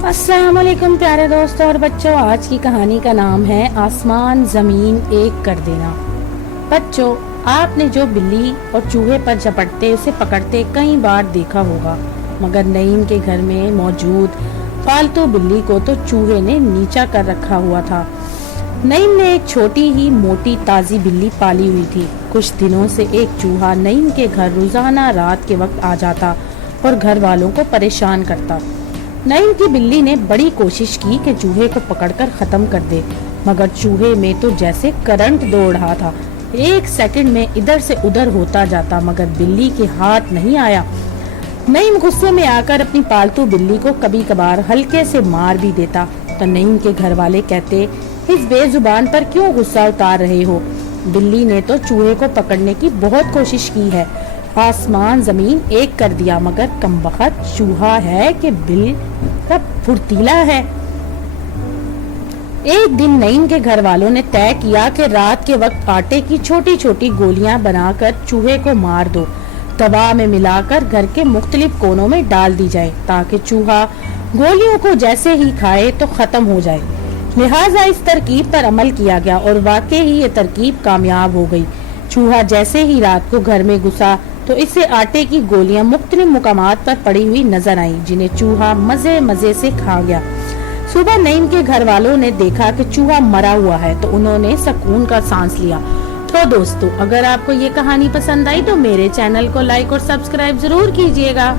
अस्सलाम वालेकुम प्यारे दोस्तों और बच्चों, आज की कहानी का नाम है आसमान ज़मीन एक कर देना। बच्चों, आपने जो बिल्ली और चूहे पर झपटते उसे पकड़ते कई बार देखा होगा, मगर नईम के घर में मौजूद पालतू बिल्ली को तो चूहे ने नीचा कर रखा हुआ था। नईम ने एक छोटी ही मोटी ताज़ी बिल्ली पाली हुई थी। कुछ दिनों से एक चूहा नईम के घर रोजाना रात के वक्त आ जाता और घर वालों को परेशान करता। नईम की बिल्ली ने बड़ी कोशिश की कि चूहे को पकड़कर खत्म कर दे, मगर चूहे में तो जैसे करंट दौड़ रहा था। एक सेकंड में इधर से उधर होता जाता, मगर बिल्ली के हाथ नहीं आया। नईम गुस्से में आकर अपनी पालतू बिल्ली को कभी कभार हल्के से मार भी देता। तो नईम के घर वाले कहते, इस बेजुबान पर क्यों गुस्सा उतार रहे हो? बिल्ली ने तो चूहे को पकड़ने की बहुत कोशिश की है, आसमान जमीन एक कर दिया, मगर कमबख्त चूहा है कि बिल का फुर्तीला है। एक दिन नईम के घर वालों ने तय किया कि रात के वक्त आटे की छोटी छोटी गोलियां बनाकर चूहे को मार दो, दवा में मिलाकर घर के मुख्तलिफ कोनों में डाल दी जाए, ताकि चूहा गोलियों को जैसे ही खाए तो खत्म हो जाए। लिहाजा इस तरकीब पर अमल किया गया और वाकई ही ये तरकीब कामयाब हो गई। चूहा जैसे ही रात को घर में घुसा तो इसे आटे की गोलियां मुख्तलिफ मुकामात पर पड़ी हुई नजर आई, जिन्हें चूहा मजे मजे से खा गया। सुबह नईम के घर वालों ने देखा कि चूहा मरा हुआ है, तो उन्होंने सुकून का सांस लिया। तो दोस्तों, अगर आपको ये कहानी पसंद आई तो मेरे चैनल को लाइक और सब्सक्राइब जरूर कीजिएगा।